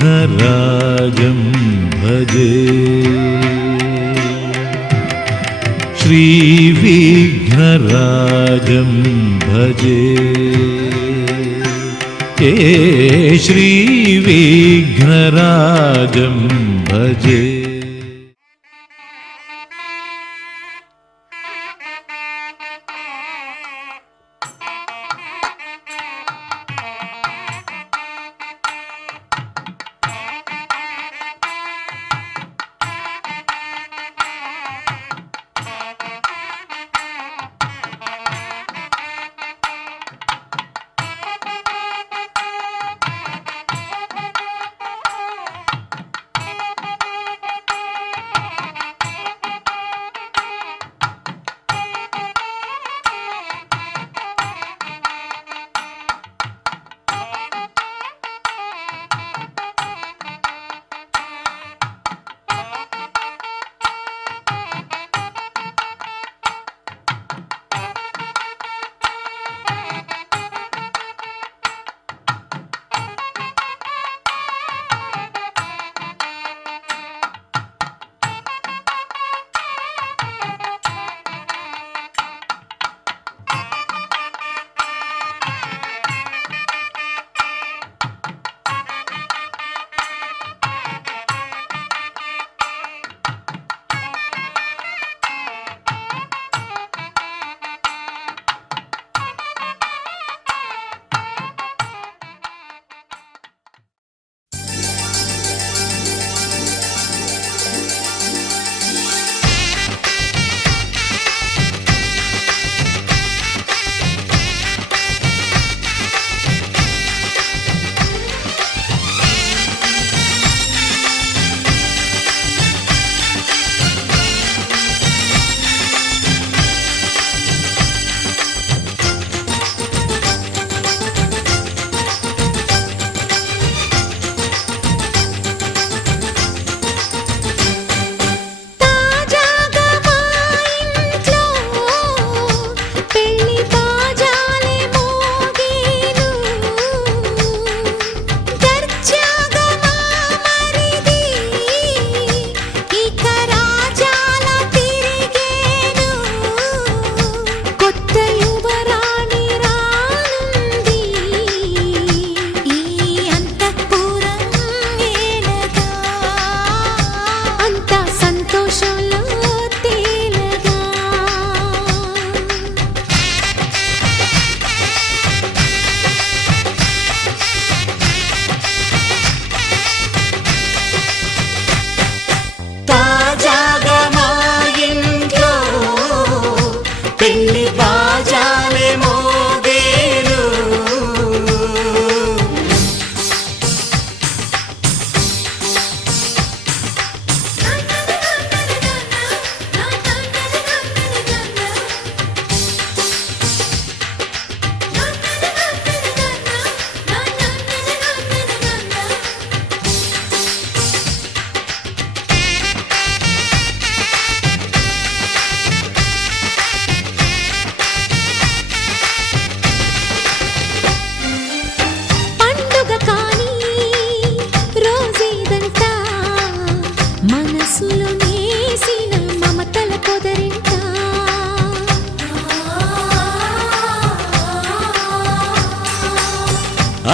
श्रीविघ्नराजं भजे श्रीविघ्नराजं भजे श्रीविघ्नराजं भजे।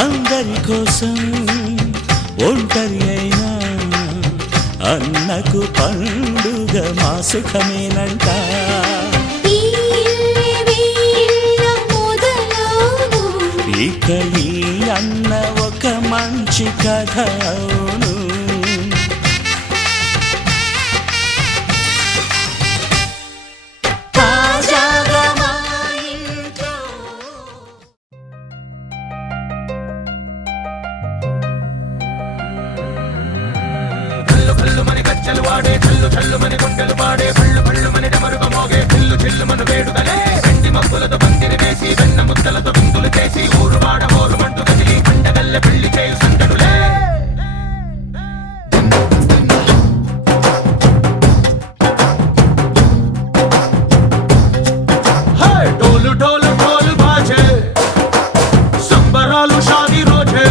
అందరి కోసం ఒంటరి అయినా అన్నకు పండుగ మా సుఖమేనంట. ఇక ఈ అన్న ఒక మంచి కథ అవును. గజ్జలు వాడే చల్లు చల్లు మని గుండెలు పాడే పళ్ళు పళ్ళు మని డమరుగ మోగే చిల్లు చిల్లు మన వేడుదలే వెండి మబ్బులతో పందిరి వేసి వెన్న ముద్దలతో విందులు చేసి ఊరు వాడ ఊరు మంటు కదిలి పండగల్లె పెళ్లి చేయు సందడులే. డోలు డోలు డోలు బాజే సంబరాలు షాదీ రోజే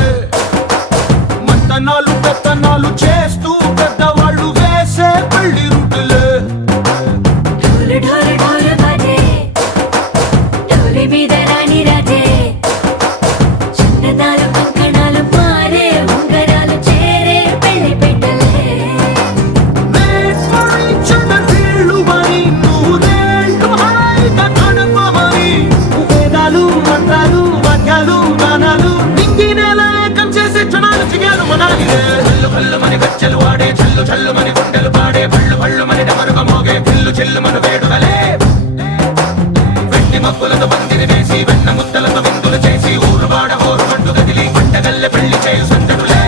మబ్బులతో పందిరి వేసి వెన్న ముద్దలతో విందులు చేసి ఊరువాడ హోరు మంటు గదిలి పంటగల్లె పెళ్లి చేయు సందడులే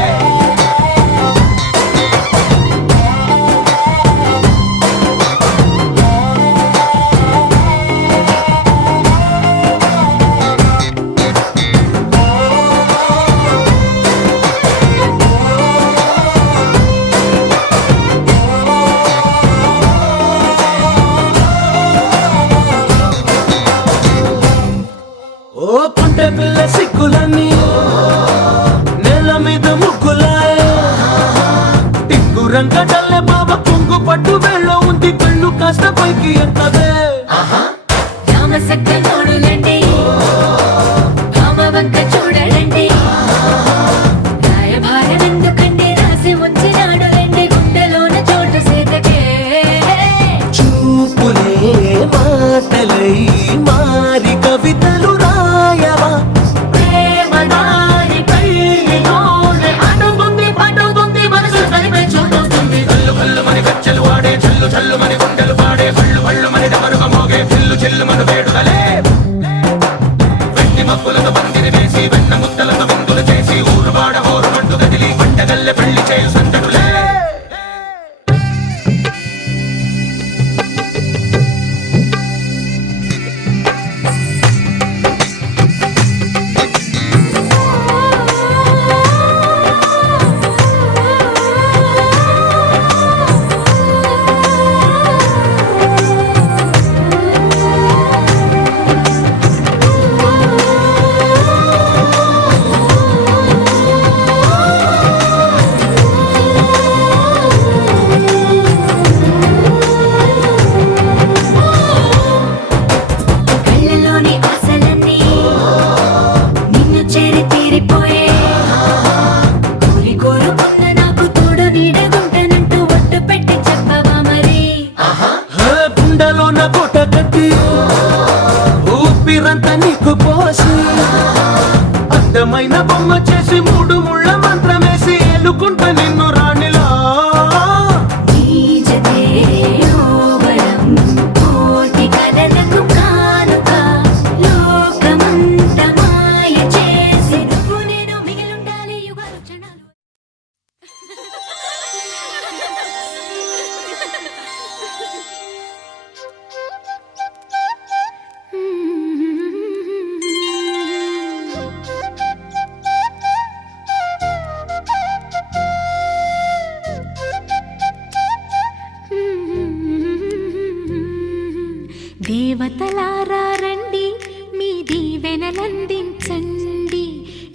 ఓ పుంటె పిల్ల సిక్కులన్నీ నేల మీద ముగ్గులాయ టింగు రంగడల్లె బాబా కొంగు పట్టు వెళ్ళ ఉంది కళ్ళు కాస్త పైకి ఎత్తదే రామసక్కనోడులండి రామవంక చూడడండి రాయభారం ఎందుకండి రాసి ఉంచినాడు రండి గుండెలోన చోటు సీతకే చూపులే మాటలై మారి కవితలు రాయవా ప్రేమదారి పెళ్లిలోనే అడుగుంది పడుతుంది మనసు కలిపే చూడుతుంది కల్లు కల్లు మని గజ్జలు వాడే చల్లు చల్లు మని గుండెలు పాడే పళ్ళు పళ్ళు మని డమరుగ మోగే చిల్లు చిల్లు మన వేడుదలే వెండి మబ్బులతో పందిరి వేసి వెన్న ముద్దలతో విందులు చేసి ఊరువాడ హోరు మంటు గదిలి పంటగల్లె పెళ్లి చేయు సందడులే కళ్ళలోని ఆశలన్నీ నిన్ను చేరి తీరిపోయే కోరి కోరుకున్న నాకు తోడు నీడగుంటానంటూ ఒట్టు పెట్టి చెప్పవా మరి గుండెలోన కోట కట్టి ఊపిరంతా నీకు పోసి అందమైన బొమ్మ చేసి మూడు ముళ్ళ మంత్రమేసి ఎలుకుంటా నిన్ను రాణిలా నీజతే ఓవరం కోటి కలలకు కానుక లోకమంత మాయ చేసి నువ్వు నేను మిగిలుండాలి యుగాలు క్షణాలు దేవతలారా రండి మీ దీవెనలందించండి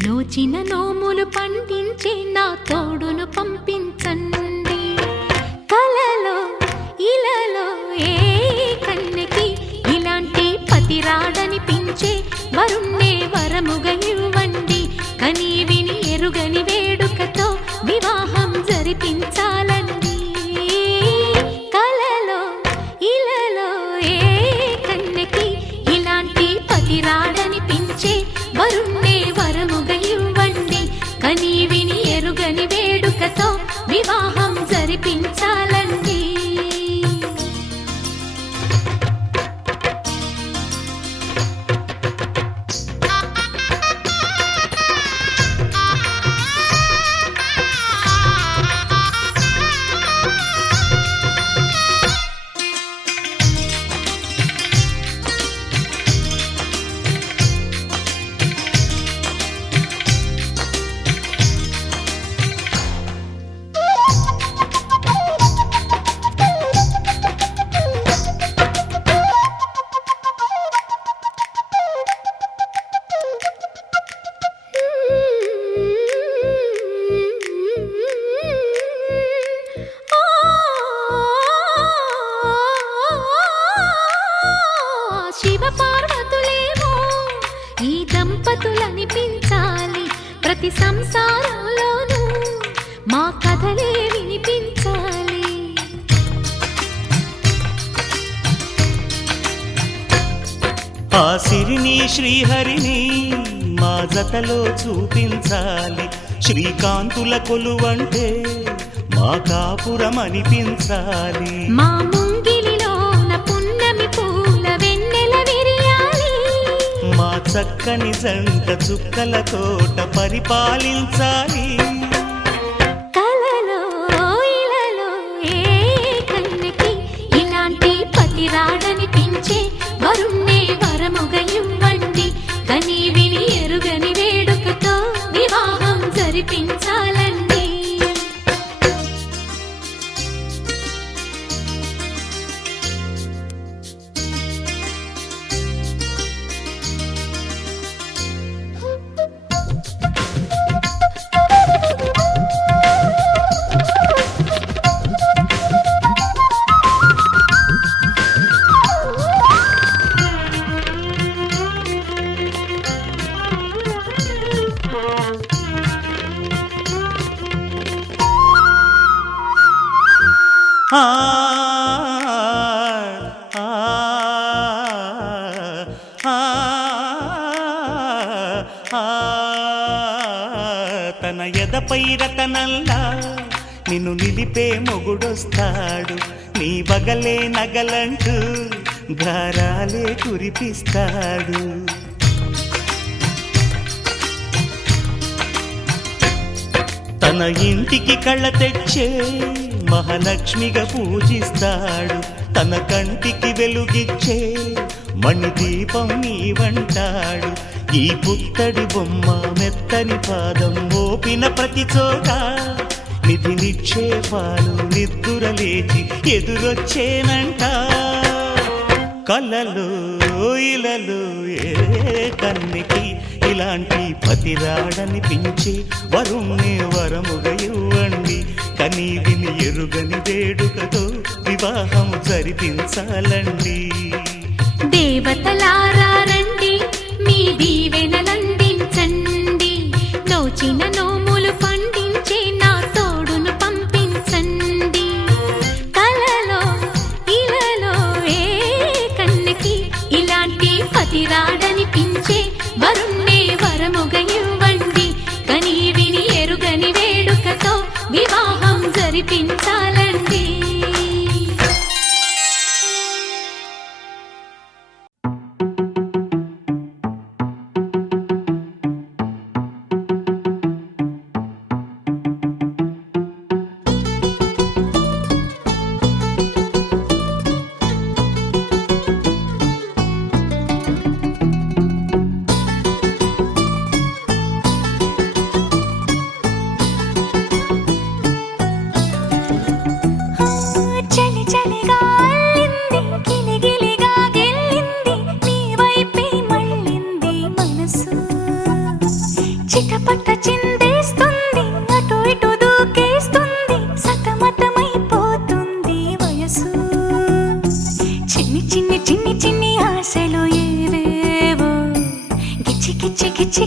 నోచిన నోములు పండించే నా తోడును పంపించండి కలలో ఇలలో ఏ కన్నెకి ఇలాంటి పతి రాడనిపించే వరుణ్ణే వరముగా ఇవ్వండి కని విని ఎరుగని వేడుకతో వివాహం జరిపించాలండి కలలో ఇలలో ఏ కన్నెకి ఇలాంటి పతి రాడనిపించే వరుణ్ణే వరముగా ఇవ్వండి కని విని ఎరుగని వేడుకతో వివాహం జరిపించాలండి దంపతులనిపించాలి ప్రతి సంసారంలోనూ మా కథలే వినిపించాలి. ఆ సిరిని శ్రీహరిని మా జతలో చూపించాలి. శ్రీకాంతుల కొలువంటే మా కాపురం అనిపించాలి. మా ముంగిలిలోన పున్నమి పూల వెన్నెల విరియాలి. చక్కని జంట చుక్కల తోట పరిపాలించాలి. కలలో ఇలలో ఏ కన్నకి ఇలాంటి పతి రాడనిపించే వరుణ్ణే వరముగా ఇవ్వండి. కని విని ఎరుగని వేడుకతో వివాహం జరిపించాలండి. ఆ ఆ ఆ తన ఎదపై రతనల్లా నిన్ను నిలిపే మొగుడొస్తాడు. నీ బగలే నగలంటూ గారాలే కురిపిస్తాడు. తన ఇంటికి కళ్ళ తెచ్చే మహాలక్ష్మిగా పూజిస్తాడు. తన కంటికి వెలుగిచ్చే మణిదీపం నీవంటాడు. ఈ పుత్తడి బొమ్మ మెత్తని పాదం మోపిన ప్రతి చోట నిధి నిక్షేపాలు నిద్దురలేచి ఎదురొచ్చేనంట. కలలో ఇలలో ఏ కన్నికి ఇలాంటి పతి రాడనిపించి వరుణ్ణి వరముగా ఇవ్వండి. కని విని ఎరుగని వేడుకతో వివాహం జరిపించాలండి. దేవతలారా రండి, మీ దీవెనలందించండి. నోచిన నోములు పండించే నా తోడును పంపించండి. కలలో ఇలలో ఏ కన్నకి ఇలాంటి పతి రాడనిపించే వరుణ్ణే వరముగా ఇవ్వండి. కని విని ఎరుగని వేడుకతో వివాహం జరిపించాలండి.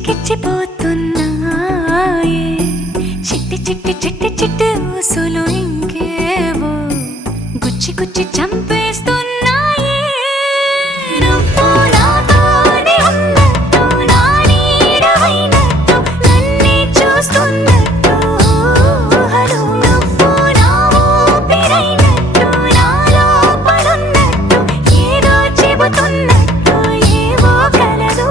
గిచ్చిపోతున్నాయే చిట్టి చిట్టి చిట్టి చిట్టి ఊసులు ఇంకేవో గుచ్చి గుచ్చి చంపేస్తున్నాయే. నువ్వు నాతోనే ఉన్నట్టు, నా నీడవైనట్టు, నన్నే చూస్తున్నట్టు ఊహలు. నువ్వు నా ఊపిరైనట్టు, నా లోపలున్నట్టు, ఏదో చెబుతున్నట్టు ఏవో కలదు.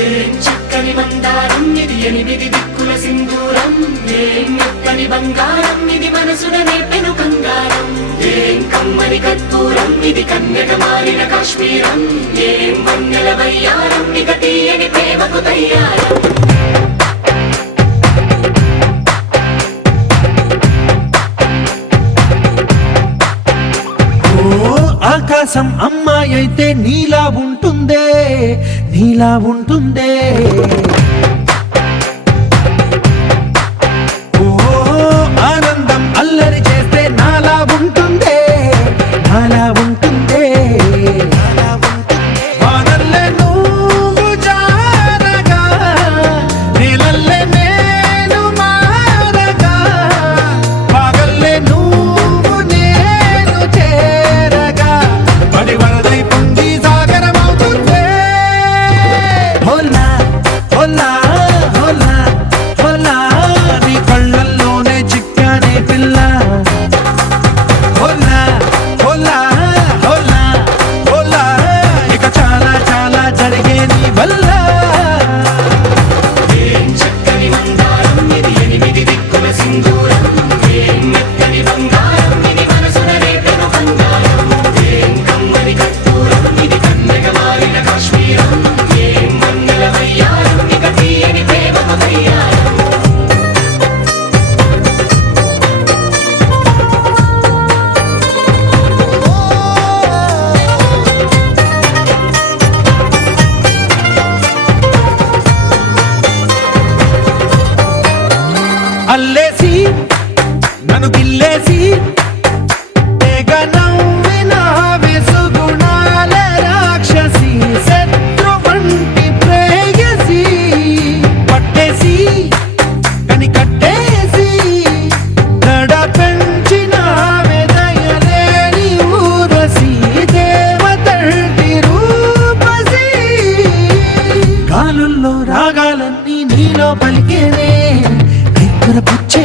ఏం చక్కని మందారం ఇది ఎనిమిది దిక్కుల సింధూరం ఏం మెత్తని బంగారం ఇది మనసున నేపెను కంగారం ఏం కమ్మని కర్పూరం ఇది కన్యక మారిన కాశ్మీరం ఏం వన్నెల వయ్యారం ఇక తీయని ప్రేమకు తయ్యారం ఆకాశం అమ్మాయి అయితే నీలా ఉంటుందే నీలా ఉంటుందే ఓ ఆనందం అల్లరి చేస్తే నాలా ఉంటుందే నాలా ఉంటుందే వానల్లే నువ్వు జారగా నీలల్లే నేను మారగా పగల్లే నువ్వు నేను చేరగా పడి వరదై పొంగి సాగరమవుతుందే హోలా హోలా హోలా హోలా నీ కళ్ళల్లోనే చిక్కానే పిల్ల హోలా హోలా హోలా హోలా ఇక చాలా చాలా జరిగే నీ వల్ల ఏం చక్కని మందారం ఇది ఎనిమిది దిక్కుల సింధూరం ఏం మెత్తని బంగారం ఇది మనసున రేపెను కంగారం ఏం కమ్మని కర్పూరం ఇది కన్యక మారిన కాశ్మీరం ఏం వన్నెల వయ్యారం ఇక తీయని ప్రేమకు తయ్యారం అల్లేసి నన్ను గిల్లేసి తెగ నవ్విన వెసుగుణాల రాక్షసి శత్రు వంటి ప్రేయసి పట్టేసి కని కట్టేసి దడ పెంచిన దయలేని ఊరసి దేవతంటి రూపసి గాలుల్లో రాగాలన్నీ నీలో పలికేనే నిద్ర పుచ్చే